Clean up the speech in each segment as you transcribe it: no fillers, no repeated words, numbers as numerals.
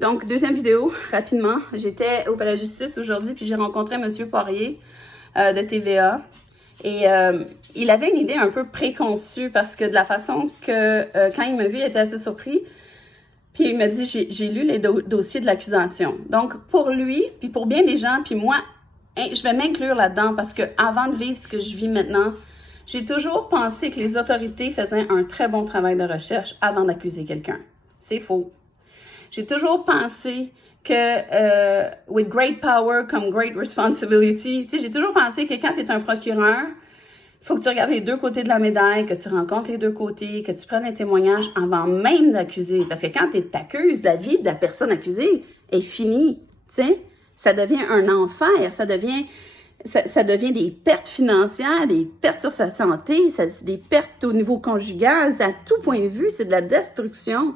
Donc, deuxième vidéo, rapidement. J'étais au Palais de justice aujourd'hui, puis j'ai rencontré M. Poirier de TVA. Et il avait une idée un peu préconçue parce que de la façon que, quand il m'a vu, il était assez surpris. Puis il m'a dit, j'ai lu les dossiers de l'accusation. Donc, pour lui, puis pour bien des gens, puis moi, je vais m'inclure là-dedans parce que avant de vivre ce que je vis maintenant, j'ai toujours pensé que les autorités faisaient un très bon travail de recherche avant d'accuser quelqu'un. C'est faux. J'ai toujours pensé que with great power come great responsibility. Tu sais, j'ai toujours pensé que quand tu es un procureur, il faut que tu regardes les deux côtés de la médaille, que tu rencontres les deux côtés, que tu prennes un témoignage avant même d'accuser. Parce que quand tu t'accuses, la vie de la personne accusée est finie. Tu sais, ça devient un enfer, ça devient des pertes financières, des pertes sur sa santé, des pertes au niveau conjugal. À tout point de vue, c'est de la destruction.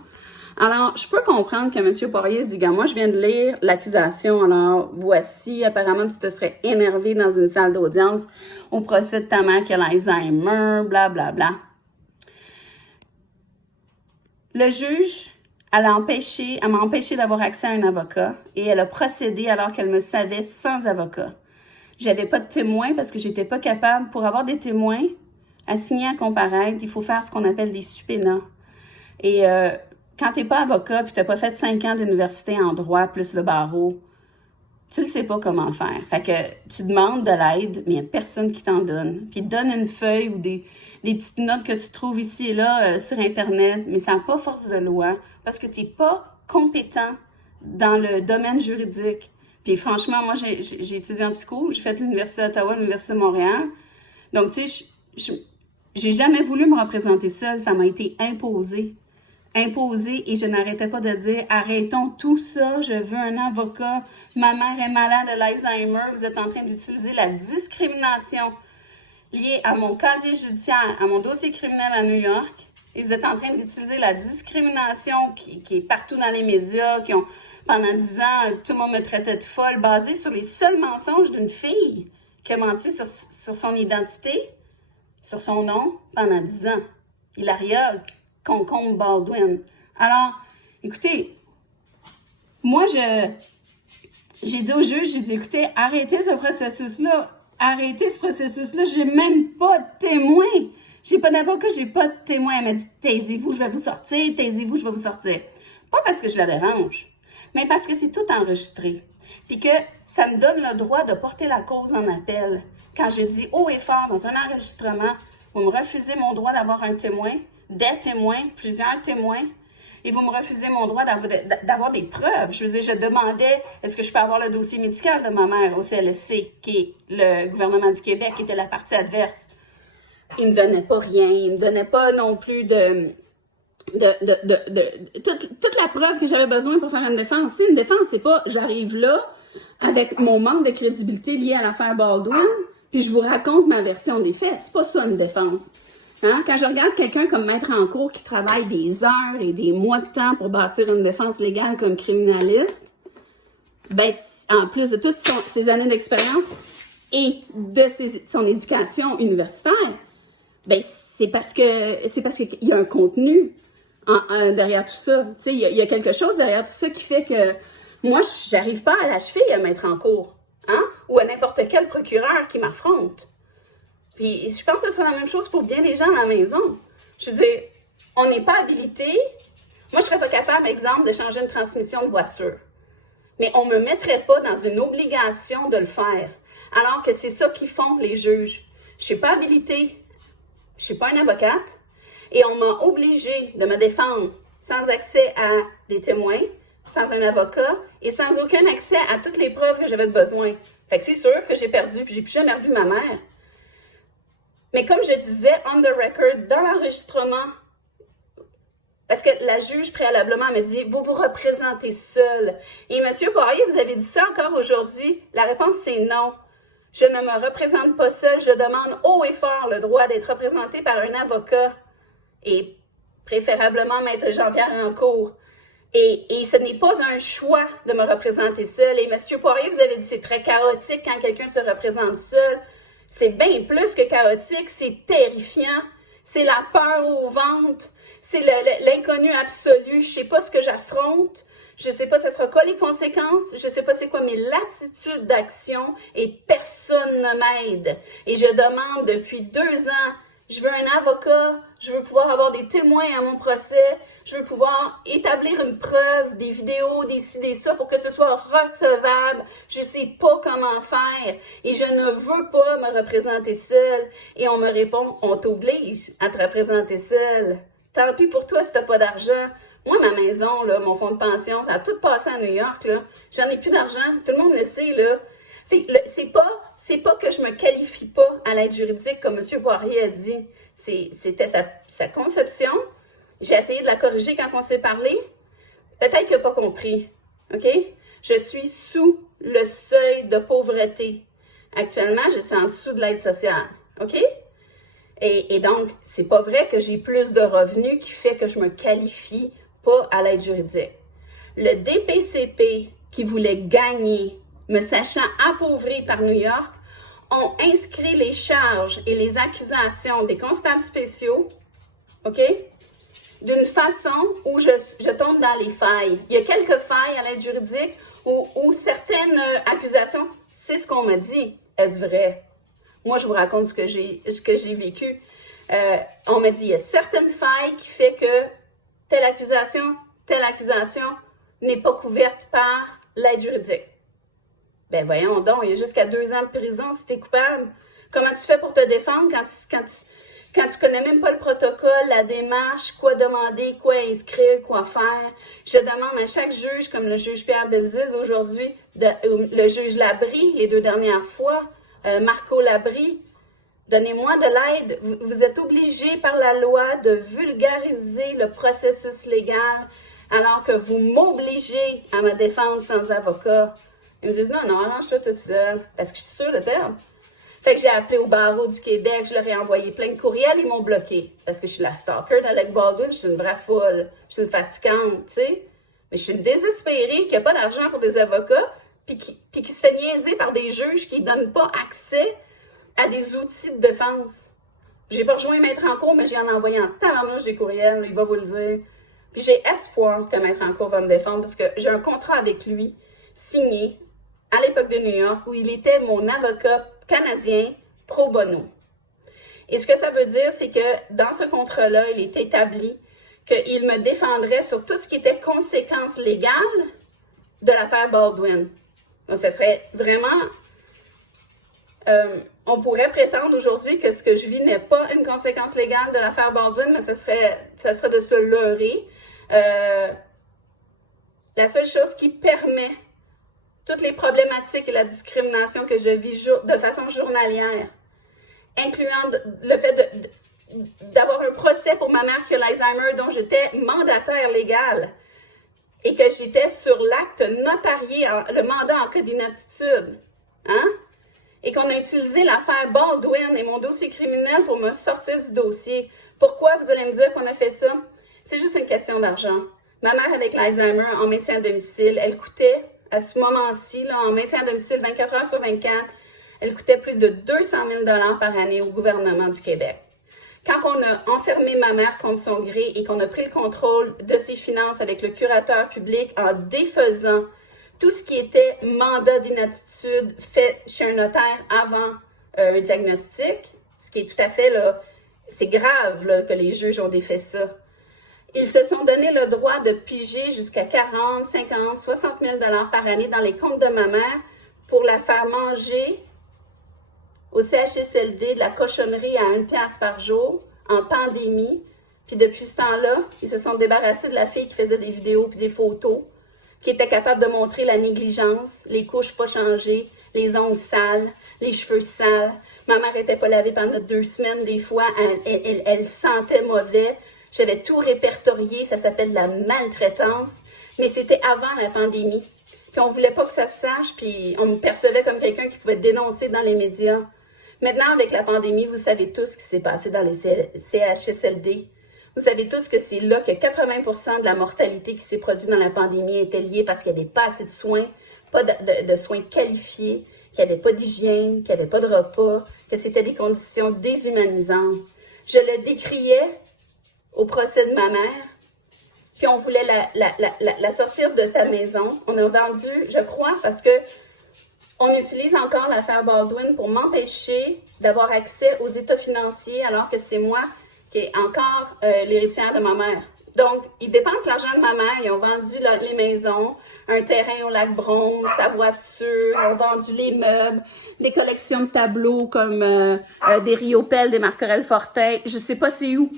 Alors, je peux comprendre que M. Poirier se dit, moi, je viens de lire l'accusation, alors voici, apparemment, tu te serais énervé dans une salle d'audience au procès de ta mère qui a l'Alzheimer, blablabla. Bla. Le juge, elle m'a empêché d'avoir accès à un avocat et elle a procédé alors qu'elle me savait sans avocat. J'avais pas de témoin parce que j'étais pas capable. Pour avoir des témoins assignés à comparaître, il faut faire ce qu'on appelle des subpoénas. Et quand t'es pas avocat puis t'as pas fait 5 ans d'université en droit plus le barreau, tu ne sais pas comment faire. Fait que tu demandes de l'aide, mais il n'y a personne qui t'en donne. Puis donne une feuille ou des petites notes que tu trouves ici et là sur Internet, mais ça n'a pas force de loi parce que tu n'es pas compétent dans le domaine juridique. Puis franchement, moi, j'ai étudié en psycho, j'ai fait l'Université d'Ottawa, l'Université de Montréal. Donc, tu sais, j'ai jamais voulu me représenter seule, ça m'a été imposé et je n'arrêtais pas de dire « Arrêtons tout ça, je veux un avocat, ma mère est malade de l'Alzheimer, vous êtes en train d'utiliser la discrimination liée à mon casier judiciaire, à mon dossier criminel à New York, et vous êtes en train d'utiliser la discrimination qui est partout dans les médias, qui ont, pendant 10 ans, tout le monde me traitait de folle, basée sur les seuls mensonges d'une fille qui a menti sur son identité, sur son nom, pendant 10 ans. Hilaria Concombre Baldwin. Alors, écoutez, moi, j'ai dit au juge, j'ai dit, écoutez, arrêtez ce processus-là. J'ai même pas de témoin. J'ai pas d'avocat, j'ai pas de témoin. Elle m'a dit, taisez-vous, je vais vous sortir, taisez-vous, je vais vous sortir. Pas parce que je la dérange, mais parce que c'est tout enregistré. Puis que ça me donne le droit de porter la cause en appel. Quand je dis haut et fort dans un enregistrement, vous me refusez mon droit d'avoir un témoin, des témoins, plusieurs témoins, et vous me refusez mon droit d'avoir des preuves. Je veux dire, je demandais, est-ce que je peux avoir le dossier médical de ma mère au CLSC, qui est le gouvernement du Québec, qui était la partie adverse. Il me donnait pas rien, il me donnait pas non plus toute la preuve que j'avais besoin pour faire une défense. Une défense, c'est pas, j'arrive là, avec mon manque de crédibilité lié à l'affaire Baldwin, puis je vous raconte ma version des faits. C'est pas ça une défense. Hein? Quand je regarde quelqu'un comme maître en cours qui travaille des heures et des mois de temps pour bâtir une défense légale comme criminaliste, ben, en plus de toutes ses années d'expérience et de son éducation universitaire, ben, c'est parce qu'il y a un contenu derrière tout ça. Tu sais, il y a quelque chose derrière tout ça qui fait que moi, j'arrive pas à l'achever à maître en cours, hein? Ou à n'importe quel procureur qui m'affronte. Puis je pense que c'est la même chose pour bien des gens à la maison. Je veux dire, on n'est pas habilité. Moi, je ne serais pas capable, exemple, de changer une transmission de voiture. Mais on ne me mettrait pas dans une obligation de le faire. Alors que c'est ça qu'ils font, les juges. Je ne suis pas habilitée. Je ne suis pas une avocate. Et on m'a obligée de me défendre sans accès à des témoins, sans un avocat et sans aucun accès à toutes les preuves que j'avais besoin. Fait que c'est sûr que j'ai perdu, puis j'ai plus jamais revu ma mère. Mais comme je disais, on the record, dans l'enregistrement, parce que la juge préalablement m'a dit, vous vous représentez seul. Et M. Poirier, vous avez dit ça encore aujourd'hui? La réponse, c'est non. Je ne me représente pas seul. Je demande haut et fort le droit d'être représenté par un avocat et préférablement Maître Jean-Pierre Rancourt. Et ce n'est pas un choix de me représenter seul. Et M. Poirier, vous avez dit, c'est très chaotique quand quelqu'un se représente seul. C'est bien plus que chaotique, c'est terrifiant, c'est la peur au ventre, c'est l'inconnu absolu, je sais pas ce que j'affronte, Je ne sais pas ce sera quoi les conséquences, je ne sais pas c'est quoi mes latitudes d'action et personne ne m'aide. Et je demande depuis 2 ans, je veux un avocat, je veux pouvoir avoir des témoins à mon procès, je veux pouvoir établir une preuve, des vidéos, des ci, des ça, pour que ce soit recevable. Je ne sais pas comment faire et je ne veux pas me représenter seule. Et on me répond, on t'oblige à te représenter seule. Tant pis pour toi si tu n'as pas d'argent. Moi, ma maison, là, mon fonds de pension, ça a tout passé à New York, là. J'en ai plus d'argent. Tout le monde le sait, là. C'est pas que je me qualifie pas à l'aide juridique, comme M. Poirier a dit. C'était sa conception. J'ai essayé de la corriger quand on s'est parlé. Peut-être qu'il n'a pas compris. OK? Je suis sous le seuil de pauvreté. Actuellement, je suis en dessous de l'aide sociale. OK? Et donc, c'est pas vrai que j'ai plus de revenus qui fait que je me qualifie pas à l'aide juridique. Le DPCP qui voulait gagner, me sachant appauvri par New York, ont inscrit les charges et les accusations des constables spéciaux, OK, d'une façon où je tombe dans les failles. Il y a quelques failles à l'aide juridique où certaines accusations, c'est ce qu'on m'a dit. Est-ce vrai? Moi, je vous raconte ce que j'ai vécu. On m'a dit, il y a certaines failles qui fait que telle accusation n'est pas couverte par l'aide juridique. Ben voyons donc, il y a jusqu'à 2 ans de prison si tu es coupable. Comment tu fais pour te défendre quand tu connais même pas le protocole, la démarche, quoi demander, quoi inscrire, quoi faire? Je demande à chaque juge, comme le juge Pierre Belzile aujourd'hui, le juge Labrie les 2 dernières fois, Marco Labrie, donnez-moi de l'aide. Vous êtes obligé par la loi de vulgariser le processus légal alors que vous m'obligez à me défendre sans avocat. Ils me disent non, arrange-toi toute seule parce que je suis sûre de perdre. Fait que j'ai appelé au barreau du Québec, je leur ai envoyé plein de courriels, ils m'ont bloqué. Parce que je suis la stalker d'Alec Baldwin, je suis une vraie folle, je suis une fatigante, tu sais. Mais je suis une désespérée qui n'a pas d'argent pour des avocats, puis qui se fait niaiser par des juges qui ne donnent pas accès à des outils de défense. J'ai pas rejoint Maître Rancourt, mais j'ai en envoyé en tabarnouche des courriels, il va vous le dire. Puis j'ai espoir que Maître Rancourt va me défendre parce que j'ai un contrat avec lui, signé à l'époque de New York, où il était mon avocat canadien pro bono. Et ce que ça veut dire, c'est que dans ce contrat-là, il est établi qu'il me défendrait sur tout ce qui était conséquences légales de l'affaire Baldwin. Donc, ce serait vraiment... on pourrait prétendre aujourd'hui que ce que je vis n'est pas une conséquence légale de l'affaire Baldwin, mais ça serait de se leurrer. La seule chose qui permet toutes les problématiques et la discrimination que je vis de façon journalière, incluant le fait d'avoir un procès pour ma mère qui a l'Alzheimer, dont j'étais mandataire légal, et que j'étais sur l'acte notarié, le mandat en cas d'inaptitude, hein? Et qu'on a utilisé l'affaire Baldwin et mon dossier criminel pour me sortir du dossier. Pourquoi vous allez me dire qu'on a fait ça? C'est juste une question d'argent. Ma mère avec l'Alzheimer en maintien à domicile, elle coûtait, à ce moment-ci, là, en maintien à domicile 24 heures sur 24, elle coûtait plus de 200 000 $ par année au gouvernement du Québec. Quand on a enfermé ma mère contre son gré et qu'on a pris le contrôle de ses finances avec le curateur public en défaisant tout ce qui était mandat d'inaptitude fait chez un notaire avant un diagnostic, ce qui est tout à fait, là, c'est grave là, que les juges ont défait ça. Ils se sont donné le droit de piger jusqu'à 40, 50, 60 000 $ par année dans les comptes de ma mère pour la faire manger au CHSLD de la cochonnerie à 1 piastre par jour en pandémie. Puis depuis ce temps-là, ils se sont débarrassés de la fille qui faisait des vidéos puis des photos, qui était capable de montrer la négligence, les couches pas changées, les ongles sales, les cheveux sales. Ma mère n'était pas lavée pendant 2 semaines. Des fois, elle sentait mauvais. J'avais tout répertorié, ça s'appelle la maltraitance, mais c'était avant la pandémie. Puis on voulait pas que ça se sache, puis on me percevait comme quelqu'un qui pouvait dénoncer dans les médias. Maintenant, avec la pandémie, vous savez tous ce qui s'est passé dans les CHSLD. Vous savez tous que c'est là que 80% de la mortalité qui s'est produite dans la pandémie était liée parce qu'il n'y avait pas assez de soins, pas de soins qualifiés, qu'il n'y avait pas d'hygiène, qu'il n'y avait pas de repas, que c'était des conditions déshumanisantes. Je le décriais au procès de ma mère, puis on voulait la sortir de sa maison. On a vendu, je crois, parce que on utilise encore l'affaire Baldwin pour m'empêcher d'avoir accès aux états financiers alors que c'est moi qui est encore l'héritière de ma mère. Donc, ils dépensent l'argent de ma mère, ils ont vendu les maisons, un terrain au lac Brome, sa voiture, ils ont vendu les meubles, des collections de tableaux comme des Riopelle, des Marquerel Fortin, je sais pas c'est où.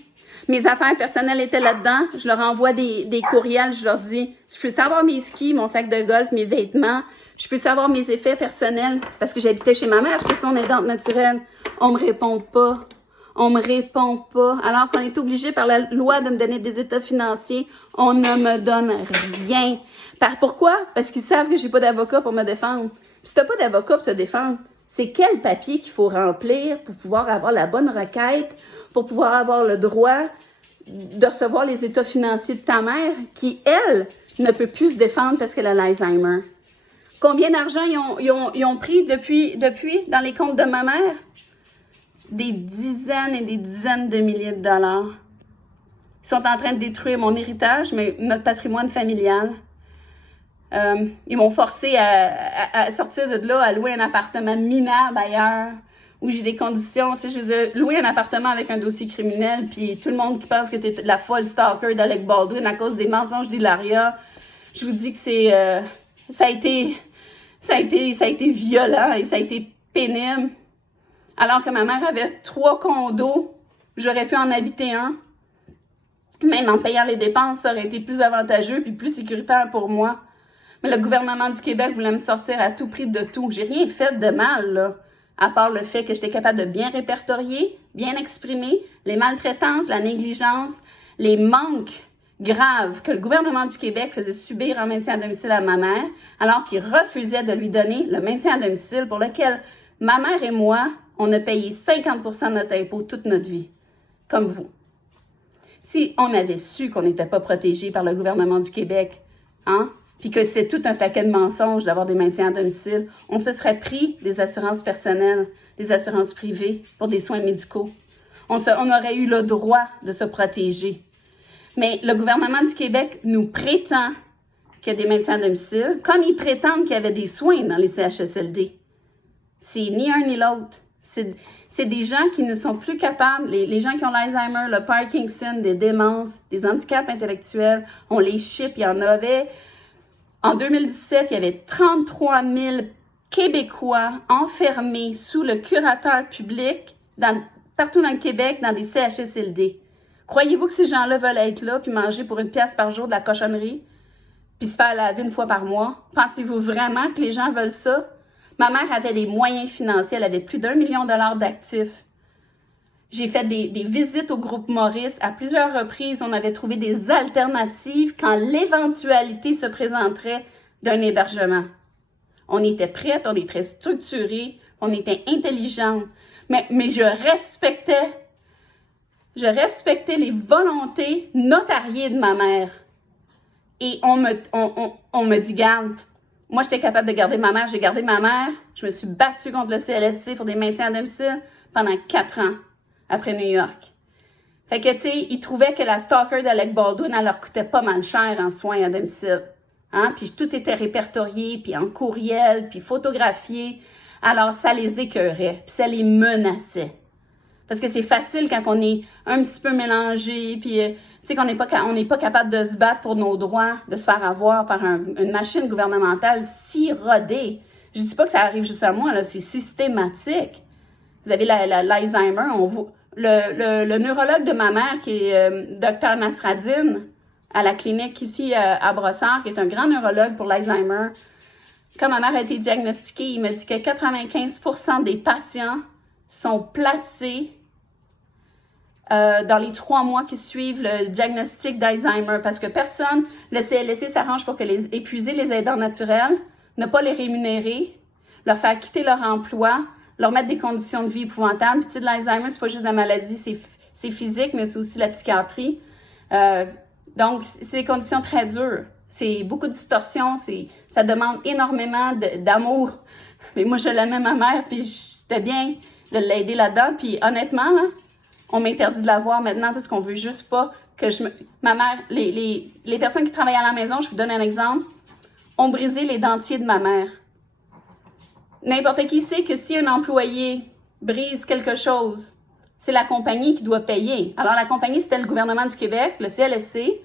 Mes affaires personnelles étaient là-dedans, je leur envoie des courriels, je leur dis, je peux savoir mes skis, mon sac de golf, mes vêtements, je peux savoir mes effets personnels, parce que j'habitais chez ma mère, j'étais son aidante naturelle. On me répond pas. On me répond pas. Alors qu'on est obligé par la loi de me donner des états financiers, on ne me donne rien. Pourquoi? Parce qu'ils savent que j'ai pas d'avocat pour me défendre. Puis si t'as pas d'avocat pour te défendre, c'est quel papier qu'il faut remplir pour pouvoir avoir la bonne requête, pour pouvoir avoir le droit de recevoir les états financiers de ta mère, qui, elle, ne peut plus se défendre parce qu'elle a l'Alzheimer. Combien d'argent ils ont pris depuis dans les comptes de ma mère? Des dizaines et des dizaines de milliers de dollars. Ils sont en train de détruire mon héritage, mais notre patrimoine familial. Ils m'ont forcé à sortir de là, à louer un appartement minable ailleurs, où j'ai des conditions, tu sais, je veux dire, louer un appartement avec un dossier criminel, puis tout le monde qui pense que t'es la folle stalker d'Alec Baldwin à cause des mensonges d'Hilaria, je vous dis que ça a été violent et ça a été pénible. Alors que ma mère avait 3 condos, j'aurais pu en habiter un. Même en payant les dépenses, ça aurait été plus avantageux puis plus sécuritaire pour moi. Mais le gouvernement du Québec voulait me sortir à tout prix de tout. J'ai rien fait de mal, là, à part le fait que j'étais capable de bien répertorier, bien exprimer les maltraitances, la négligence, les manques graves que le gouvernement du Québec faisait subir en maintien à domicile à ma mère, alors qu'il refusait de lui donner le maintien à domicile pour lequel ma mère et moi, on a payé 50% de notre impôt toute notre vie, comme vous. Si on avait su qu'on n'était pas protégé par le gouvernement du Québec, hein, puis que c'était tout un paquet de mensonges d'avoir des maintiens à domicile, on se serait pris des assurances personnelles, des assurances privées pour des soins médicaux. On aurait eu le droit de se protéger. Mais le gouvernement du Québec nous prétend qu'il y a des maintiens à domicile, comme ils prétendent qu'il y avait des soins dans les CHSLD. C'est ni un ni l'autre. C'est des gens qui ne sont plus capables, les gens qui ont l'Alzheimer, le Parkinson, des démences, des handicaps intellectuels, on les chip, il y en avait. En 2017, il y avait 33 000 Québécois enfermés sous le curateur public partout dans le Québec, dans des CHSLD. Croyez-vous que ces gens-là veulent être là puis manger pour 1 pièce par jour de la cochonnerie puis se faire laver 1 fois par mois? Pensez-vous vraiment que les gens veulent ça? Ma mère avait des moyens financiers, elle avait plus d'1 million de dollars d'actifs. J'ai fait des visites au groupe Maurice. À plusieurs reprises, on avait trouvé des alternatives quand l'éventualité se présenterait d'un hébergement. On était prêtes, on était structurées, on était intelligentes. Mais je respectais les volontés notariées de ma mère. Et on me dit, garde, moi j'étais capable de garder ma mère, j'ai gardé ma mère. Je me suis battue contre le CLSC pour des maintiens à domicile pendant 4 ans. Après New York. Fait que, tu sais, ils trouvaient que la stalker d'Alec Baldwin, elle leur coûtait pas mal cher en soins à domicile. Hein? Puis tout était répertorié, puis en courriel, puis photographié. Alors, ça les écœurait, puis ça les menaçait. Parce que c'est facile quand on est un petit peu mélangé, puis, tu sais, qu'on n'est pas capable de se battre pour nos droits, de se faire avoir par une machine gouvernementale si rodée. Je dis pas que ça arrive juste à moi, là, c'est systématique. Vous avez l'Alzheimer, le neurologue de ma mère, qui est Dr Nasraddine, à la clinique ici à Brossard, qui est un grand neurologue pour l'Alzheimer. Quand ma mère a été diagnostiquée, il m'a dit que 95% des patients sont placés dans les 3 mois qui suivent le diagnostic d'Alzheimer, parce que le CLSC s'arrange pour épuiser les aidants naturels, ne pas les rémunérer, leur faire quitter leur emploi, leur mettre des conditions de vie épouvantables. Puis, tu sais, de l'Alzheimer, c'est pas juste la maladie, c'est physique, mais c'est aussi la psychiatrie. Donc, c'est des conditions très dures. C'est beaucoup de distorsions, ça demande énormément d'amour. Mais moi, je l'aimais ma mère, puis j'étais bien de l'aider là-dedans. Puis honnêtement, là, On m'interdit de la voir maintenant parce qu'on veut juste pas que Ma mère, les personnes qui travaillent à la maison, je vous donne un exemple, ont brisé les dentiers de ma mère. N'importe qui sait que si un employé brise quelque chose, c'est la compagnie qui doit payer. Alors, la compagnie, c'était le gouvernement du Québec, le CLSC.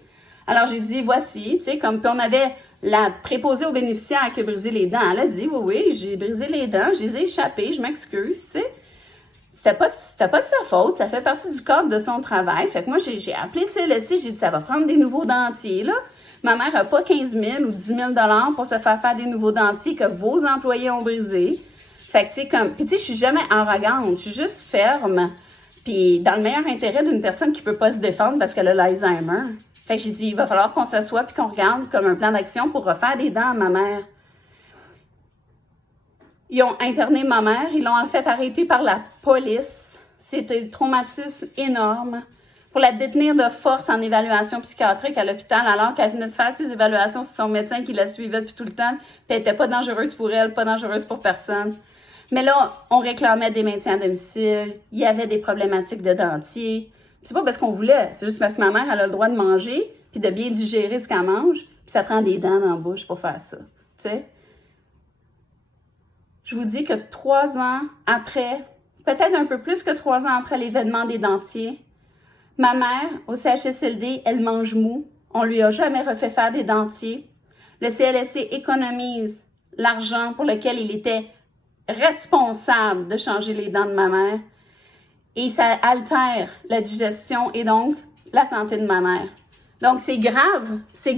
Alors, j'ai dit, voici, tu sais, comme, puis on avait la préposée aux bénéficiaires qui a brisé les dents. Elle a dit, oui, j'ai brisé les dents, je les ai échappées, je m'excuse, tu sais. C'était pas de sa faute, ça fait partie du cadre de son travail. Fait que moi, j'ai appelé le CLSC, j'ai dit, ça va prendre des nouveaux dentiers, là. Ma mère n'a pas 15 000 ou 10 000 pour se faire des nouveaux dentiers que vos employés ont brisés. Fait que, tu sais, comme, puis tu sais, je suis jamais arrogante, je suis juste ferme. Puis dans le meilleur intérêt d'une personne qui peut pas se défendre parce qu'elle a l'Alzheimer. Fait que j'ai dit, il va falloir qu'on s'assoie puis qu'on regarde comme un plan d'action pour refaire des dents à ma mère. Ils ont interné ma mère, ils l'ont en fait arrêtée par la police. C'était un traumatisme énorme. Pour la détenir de force en évaluation psychiatrique à l'hôpital, alors qu'elle venait de faire ses évaluations sur son médecin qui la suivait depuis tout le temps, puis elle n'était pas dangereuse pour elle, pas dangereuse pour personne. Mais là, on réclamait des maintiens à domicile, il y avait des problématiques de dentier. C'est pas parce qu'on voulait, c'est juste parce que ma mère, elle a le droit de manger, puis de bien digérer ce qu'elle mange, puis ça prend des dents dans la bouche pour faire ça, tu sais. Je vous dis que 3 ans après, peut-être un peu plus que 3 ans après l'événement des dentiers, ma mère, au CHSLD, elle mange mou. On lui a jamais refait faire des dentiers. Le CLSC économise l'argent pour lequel il était responsable de changer les dents de ma mère. Et ça altère la digestion et donc la santé de ma mère. Donc, c'est grave, ce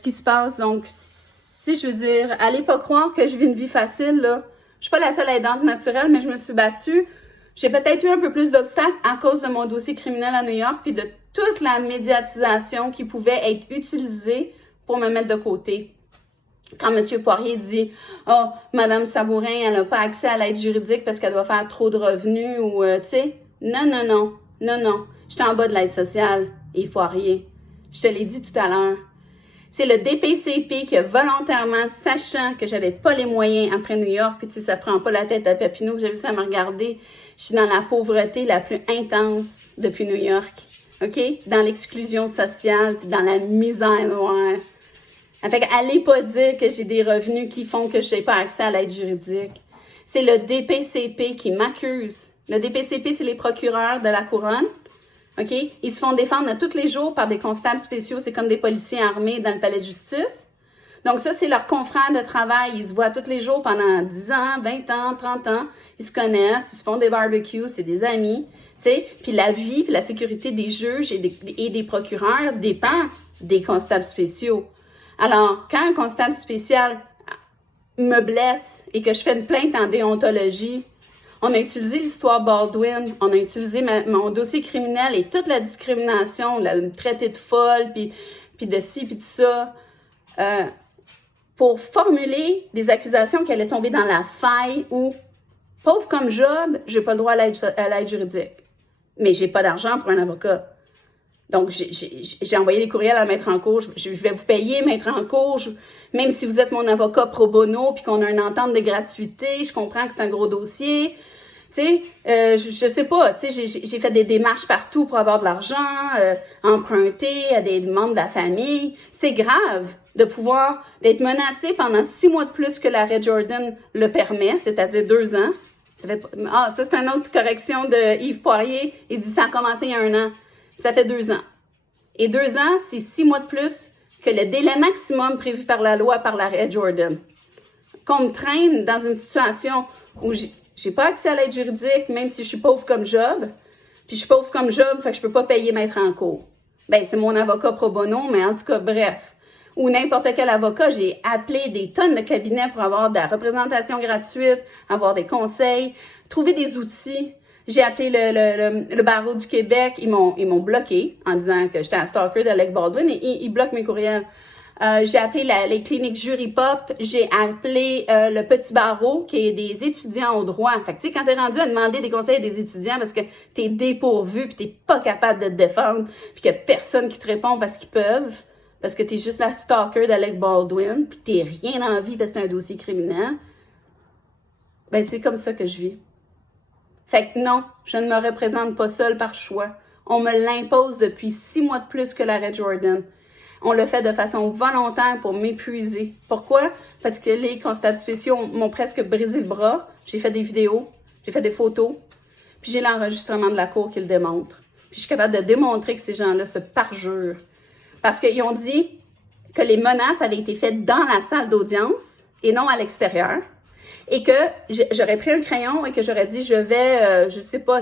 qui se passe. Donc, si je veux dire, allez pas croire que je vis une vie facile, là. Je suis pas la seule aidante naturelle, mais je me suis battue. J'ai peut-être eu un peu plus d'obstacles à cause de mon dossier criminel à New York puis de toute la médiatisation qui pouvait être utilisée pour me mettre de côté. Quand M. Poirier dit « Oh, Mme Sabourin, elle n'a pas accès à l'aide juridique parce qu'elle doit faire trop de revenus » ou, tu sais, non. J'étais en bas de l'aide sociale, Yves Poirier. Je te l'ai dit tout à l'heure. C'est le DPCP qui a volontairement, sachant que j'avais pas les moyens après New York, puis tu sais, ça prend pas la tête à Papineau, j'ai vu ça me regarder. Je suis dans la pauvreté la plus intense depuis New York, OK? Dans l'exclusion sociale, puis dans la misère noire. Fait qu'allez pas dire que j'ai des revenus qui font que je n'ai pas accès à l'aide juridique. C'est le DPCP qui m'accuse. Le DPCP, c'est les procureurs de la couronne. OK? Ils se font défendre à tous les jours par des constables spéciaux. C'est comme des policiers armés dans le palais de justice. Donc ça, c'est leurs confrères de travail. Ils se voient tous les jours pendant 10 ans, 20 ans, 30 ans. Ils se connaissent, ils se font des barbecues, c'est des amis. Tu sais? Puis la vie, puis la sécurité des juges et des procureurs dépend des constables spéciaux. Alors, quand un constable spécial me blesse et que je fais une plainte en déontologie, on a utilisé l'histoire Baldwin, on a utilisé mon dossier criminel et toute la discrimination, le traité de folle, puis de ci, puis de ça, pour formuler des accusations qui allaient tomber dans la faille où, pauvre comme Job, j'ai pas le droit à l'aide juridique, mais j'ai pas d'argent pour un avocat. Donc, j'ai envoyé des courriels à Maître en cours. Je vais vous payer, Maître en cours. Même si vous êtes mon avocat pro bono puis qu'on a une entente de gratuité, je comprends que c'est un gros dossier. Tu sais, je sais pas. Tu sais, j'ai fait des démarches partout pour avoir de l'argent, emprunter à des membres de la famille. C'est grave d'être menacé pendant 6 mois de plus que l'arrêt Jordan le permet, c'est-à-dire 2 ans. Ça, c'est une autre correction de Yves Poirier. Il dit ça a commencé il y a 1 an. Ça fait 2 ans. Et 2 ans, c'est 6 mois de plus que le délai maximum prévu par la loi par l'arrêt Jordan. Qu'on me traîne dans une situation où j'ai pas accès à l'aide juridique, même si je suis pauvre comme Job. Puis je suis pauvre comme Job, fait que je peux pas payer Maître en cours. Ben, c'est mon avocat pro bono, mais en tout cas, bref. Ou n'importe quel avocat, j'ai appelé des tonnes de cabinets pour avoir de la représentation gratuite, avoir des conseils, trouver des outils. J'ai appelé le barreau du Québec, ils m'ont bloqué en disant que j'étais un stalker d'Alec Baldwin et ils bloquent mes courriels. J'ai appelé les cliniques Jury Pop, j'ai appelé le petit barreau qui est des étudiants au droit. Fait que tu sais, quand t'es rendu à demander des conseils à des étudiants parce que t'es dépourvu puis t'es pas capable de te défendre puis qu'il y a personne qui te répond parce qu'ils peuvent, parce que t'es juste la stalker d'Alec Baldwin puis t'es rien en vie parce que c'est un dossier criminel, ben c'est comme ça que je vis. Fait que non, je ne me représente pas seule par choix. On me l'impose depuis 6 mois de plus que l'arrêt Jordan. On le fait de façon volontaire pour m'épuiser. Pourquoi? Parce que les constables spéciaux m'ont presque brisé le bras. J'ai fait des vidéos, j'ai fait des photos, puis j'ai l'enregistrement de la cour qui le démontre. Puis je suis capable de démontrer que ces gens-là se parjurent. Parce qu'ils ont dit que les menaces avaient été faites dans la salle d'audience et non à l'extérieur. Et que j'aurais pris un crayon et que j'aurais dit, je vais, je sais pas,